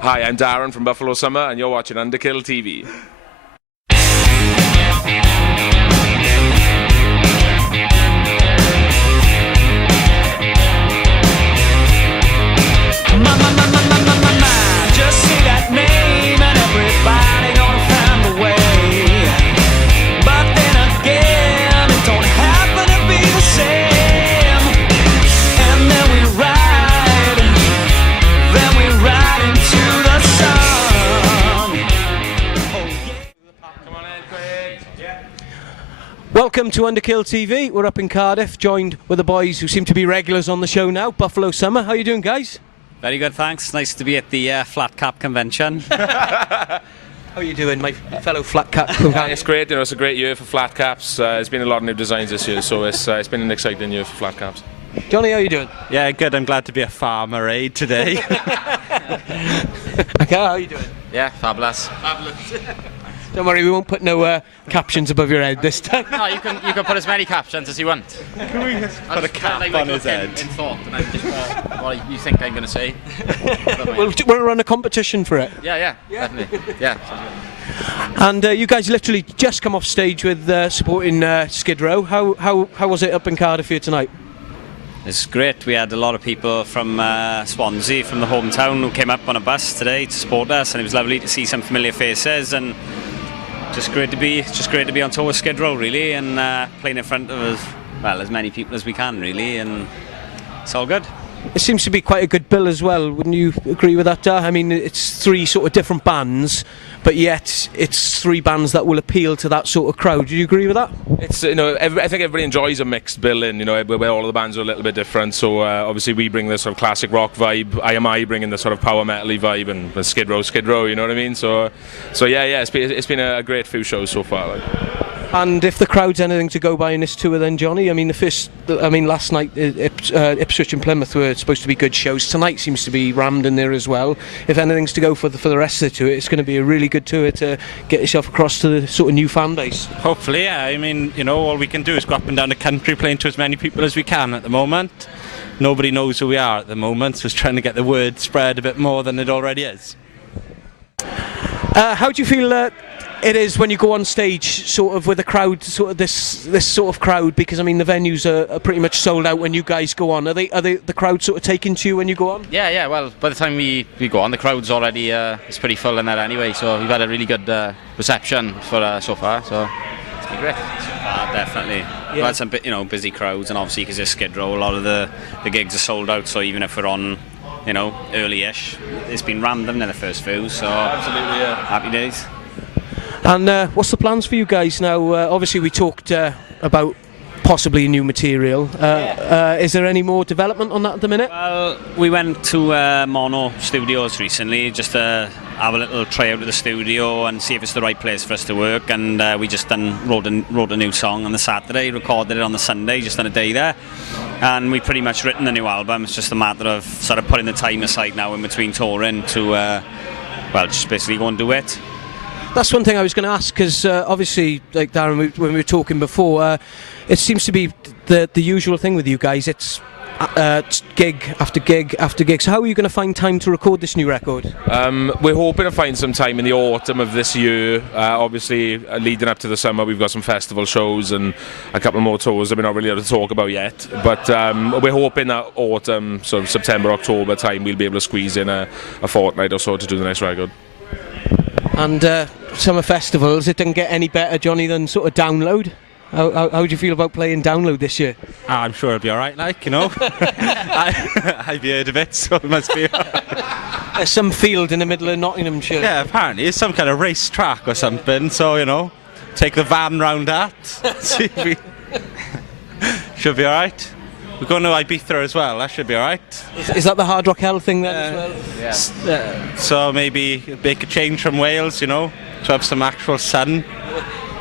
Hi, I'm Darren from Buffalo Summer, and you're watching Underkill TV. Just say that name and everybody gonna find a way. But then again, it don't happen to be the same. And then we ride into the sun. Oh yeah. Come on in, Craig. Yeah. Welcome to Underkill TV. We're up in Cardiff, joined with the boys who seem to be regulars on the show now, Buffalo Summer. How you doing, guys? Very good, thanks. Nice to be at the Flat Cap convention. How are you doing, my fellow flat cap? It's great, it's a great year for flat caps. There's been a lot of new designs this year, so it's been an exciting year for flat caps. Johnny, how you doing? Yeah, good. I'm glad to be a farmer aide today. Okay, how are you doing? Yeah, fabulous. Don't worry, we won't put no captions above your head this time. No, you can put as many captions as you want. Can we just put a cap on his head? In thought, and I just what you think I'm going to say. We'll run a competition for it. Yeah, definitely. Yeah. And you guys literally just come off stage with supporting Skid Row. How was it up in Cardiff here tonight? It's great. We had a lot of people from Swansea, from the hometown, who came up on a bus today to support us, and it was lovely to see some familiar faces, and just great to be on tour with Skid Row, really, and playing in front of as many people as we can, really, and it's all good. It seems to be quite a good bill as well. Wouldn't you agree with that, Dar? I mean, it's three sort of different bands, but yet it's three bands that will appeal to that sort of crowd. Do you agree with that? It's I think everybody enjoys a mixed billing, where all of the bands are a little bit different. So obviously we bring this sort of classic rock vibe, IMI bringing the sort of power metal-y vibe, and Skid Row, you know what I mean? So yeah, it's been a great few shows so far. Like. And if the crowd's anything to go by in this tour, then Johnny, I mean, last night Ipswich and Plymouth were supposed to be good shows. Tonight seems to be rammed in there as well. If anything's to go for the rest of the tour, it's going to be a really good tour to get yourself across to the sort of new fan base. Hopefully, yeah. I mean, all we can do is go up and down the country playing to as many people as we can at the moment. Nobody knows who we are at the moment, so it's trying to get the word spread a bit more than it already is. How do you feel it is when you go on stage, sort of with a crowd, sort of this sort of crowd? Because I mean, the venues are pretty much sold out when you guys go on. Are they the crowd sort of taking to you when you go on? Yeah. Well, by the time we go on, the crowd's already it's pretty full in there anyway. So we've had a really good reception for so far. So it's been great. Definitely. Yeah. We've had some busy crowds, and obviously because there's Skid Row, a lot of the gigs are sold out. So even if we're on, early-ish, it's been random in the first few. So Absolutely, yeah. Happy days. And what's the plans for you guys now? Obviously, we talked about possibly new material. Is there any more development on that at the minute? Well, we went to Mono Studios recently just to have a little try out of the studio and see if it's the right place for us to work. And we just wrote a new song on the Saturday, recorded it on the Sunday, just on a day there. And we've pretty much written the new album. It's just a matter of sort of putting the time aside now in between touring to, just basically go and do it. That's one thing I was going to ask, because obviously, like Darren, when we were talking before, it seems to be the usual thing with you guys. It's gig after gig after gig. So how are you going to find time to record this new record? We're hoping to find some time in the autumn of this year. Obviously, leading up to the summer, we've got some festival shows and a couple more tours that we're not really able to talk about yet. But we're hoping that autumn, sort of September, October time, we'll be able to squeeze in a fortnight or so to do the next record. And summer festivals, it didn't get any better, Johnny, than sort of Download. How do you feel about playing Download this year? I'm sure it'll be alright, I've heard of it, so it must be alright. There's some field in the middle of Nottinghamshire. Yeah, apparently it's some kind of race track or something, so, take the van round that. See if we... Should be alright. We're going to Ibiza as well, that should be alright. Is that the Hard Rock Hell thing then as well? Yeah. So maybe make a change from Wales, to have some actual sun.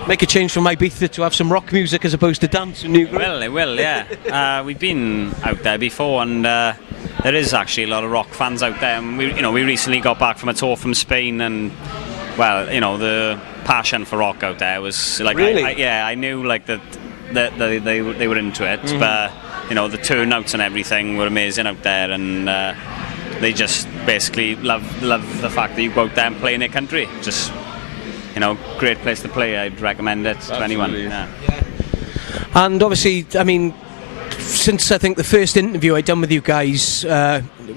Make a change from Ibiza to have some rock music as opposed to dance. Well, it will, yeah. We've been out there before, and there is actually a lot of rock fans out there. And we recently got back from a tour from Spain, and the passion for rock out there was like, really? I knew like that they were into it, but the turnouts and everything were amazing out there, and they just basically love the fact that you go out there and play in their country. Just, you know, great place to play. I'd recommend it to anyone. Yeah. And obviously, I mean, since I think the first interview I done with you guys,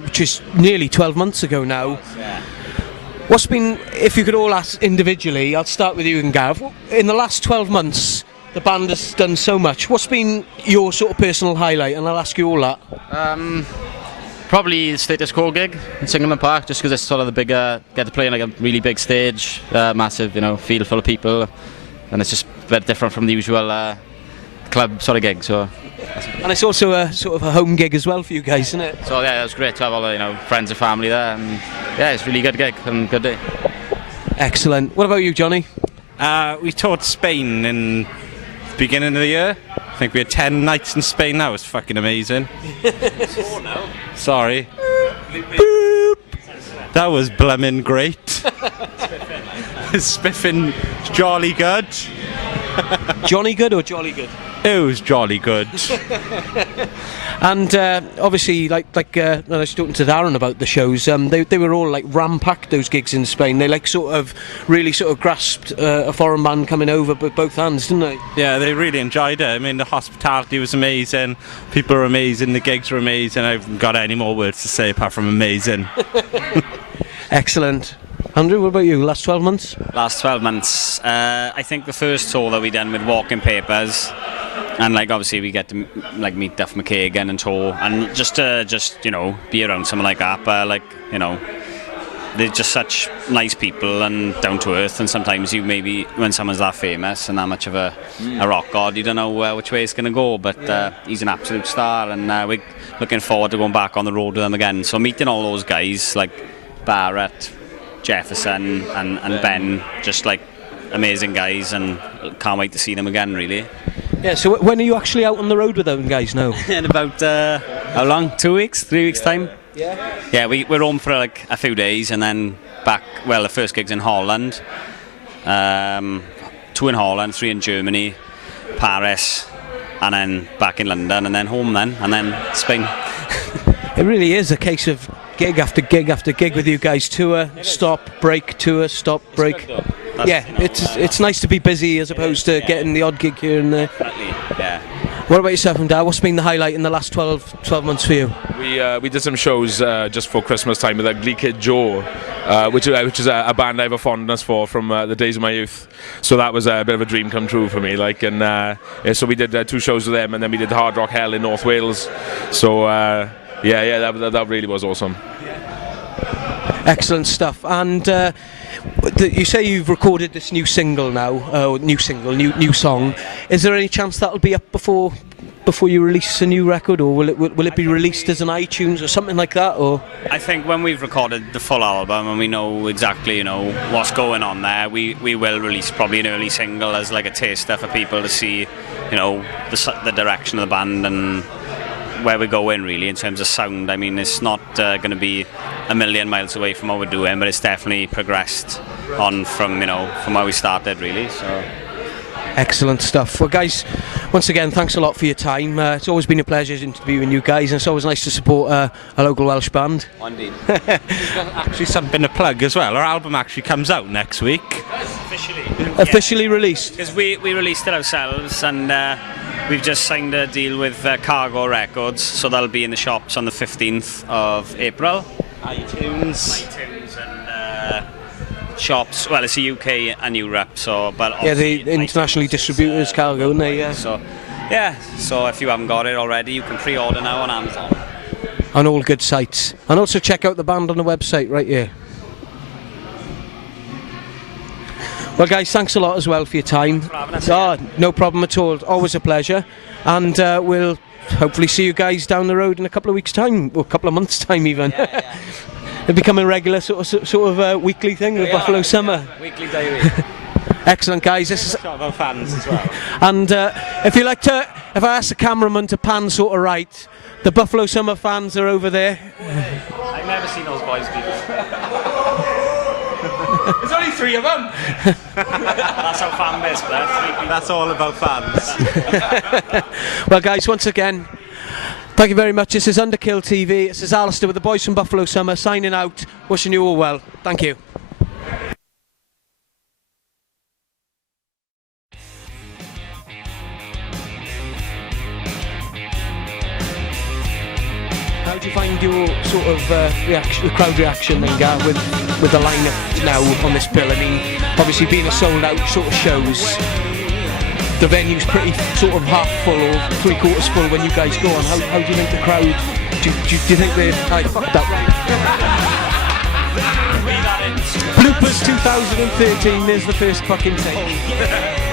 which is nearly 12 months ago now, what's been, if you could all ask individually, I'll start with you and Gav, in the last 12 months, the band has done so much. What's been your sort of personal highlight? And I'll ask you all that. Probably the Status Quo gig in Singleton Park, just because it's sort of the bigger, get to play on like a really big stage, massive, you know, field full of people, and it's just a bit different from the usual club sort of gig. So, and it's also a sort of a home gig as well for you guys, isn't it? So yeah, it was great to have all the, you know, friends and family there, and yeah, it's a really good gig and good day. Excellent. What about you, Johnny? We toured Spain in the beginning of the year. I think we had 10 nights in Spain now. It's fucking amazing. Sorry. Boop. That was blooming great. Spiffing jolly good. Johnny good or jolly good? It was jolly good. And obviously, like when I was talking to Darren about the shows, they were all like ram-packed, those gigs in Spain. They like sort of really sort of grasped a foreign band coming over with both hands, didn't they? Yeah, they really enjoyed it. I mean, the hospitality was amazing. People were amazing. The gigs were amazing. I haven't got any more words to say apart from amazing. Excellent. Andrew, what about you? Last 12 months? Last 12 months. I think the first tour that we done with Walking Papers, and like obviously we get to like meet Duff McKay again and tour, and just you know, be around someone like that. But like, you know, they're just such nice people and down to earth. And sometimes you maybe, when someone's that famous and that much of a rock god, you don't know which way it's going to go. But he's an absolute star, and we're looking forward to going back on the road with them again. So meeting all those guys like Barrett, Jefferson and Ben, just like amazing guys, and can't wait to see them again, really. Yeah, so when are you actually out on the road with them guys now? In about how long? 2 weeks? 3 weeks time? Yeah, we're home for like a few days and then back. Well, the first gig's in Holland, 2 in Holland, 3 in Germany, Paris, and then back in London, and then home then, and then Spain. It really is a case of gig after gig after gig with you guys. Tour, stop, break, tour, stop, break. Yeah, it's nice to be busy as opposed to getting the odd gig here and there. Definitely, yeah. What about yourself and Dad? What's been the highlight in the last 12 months for you? We did some shows just for Christmas time with Glee Kid Joe, which is a band I have a fondness for from the days of my youth. So that was a bit of a dream come true for me. Like, and yeah, so we did 2 shows with them, and then we did Hard Rock Hell in North Wales. So yeah, that really was awesome. Excellent stuff. And you say you've recorded this new single now, new song. Is there any chance that'll be up before you release a new record, or will it be released as an iTunes or something like that? Or I think when we've recorded the full album and we know exactly, you know, what's going on there, we will release probably an early single as like a taster for people to see, you know, the direction of the band and where we're going really in terms of sound. I mean, it's not going to be a million miles away from what we're doing, but it's definitely progressed on from where we started really. So excellent stuff. Well, guys, once again, thanks a lot for your time. It's always been a pleasure interviewing you guys, and it's always nice to support a local Welsh band. Indeed. Actually, something to plug as well. Our album actually comes out next week. Officially released. Because we released it ourselves, and we've just signed a deal with Cargo Records, so that'll be in the shops on the 15th of April. iTunes and shops. Well, it's the UK and Europe, so but Yeah, the internationally distributors, Cargo, and they. So if you haven't got it already, you can pre-order now on Amazon. On all good sites, and also check out the band on the website right here. Well, guys, thanks a lot as well for your time. No problem at all. Always a pleasure, and we'll hopefully see you guys down the road in a couple of weeks' time, or a couple of months' time even. Yeah. It'll become a regular sort of weekly thing with Buffalo Summer. Weekly diary. Excellent, guys. This is about fans as well. And if I ask the cameraman to pan sort of right, the Buffalo Summer fans are over there. I've never seen those boys before. There's only 3 of them. That's how fan base, That's all about fans. Well, guys, once again, Thank you very much. This is Underkill TV. This is Alistair with the boys from Buffalo Summer signing out. Wishing you all well. Thank you. How do you find your sort of reaction, the crowd reaction then, Gar, with the lineup now on this bill? I mean, obviously being a sold out sort of shows, the venue's pretty sort of half full or 3/4 full when you guys go on. How do you think the crowd, do you think they're... Bloopers 2013, there's the first fucking take.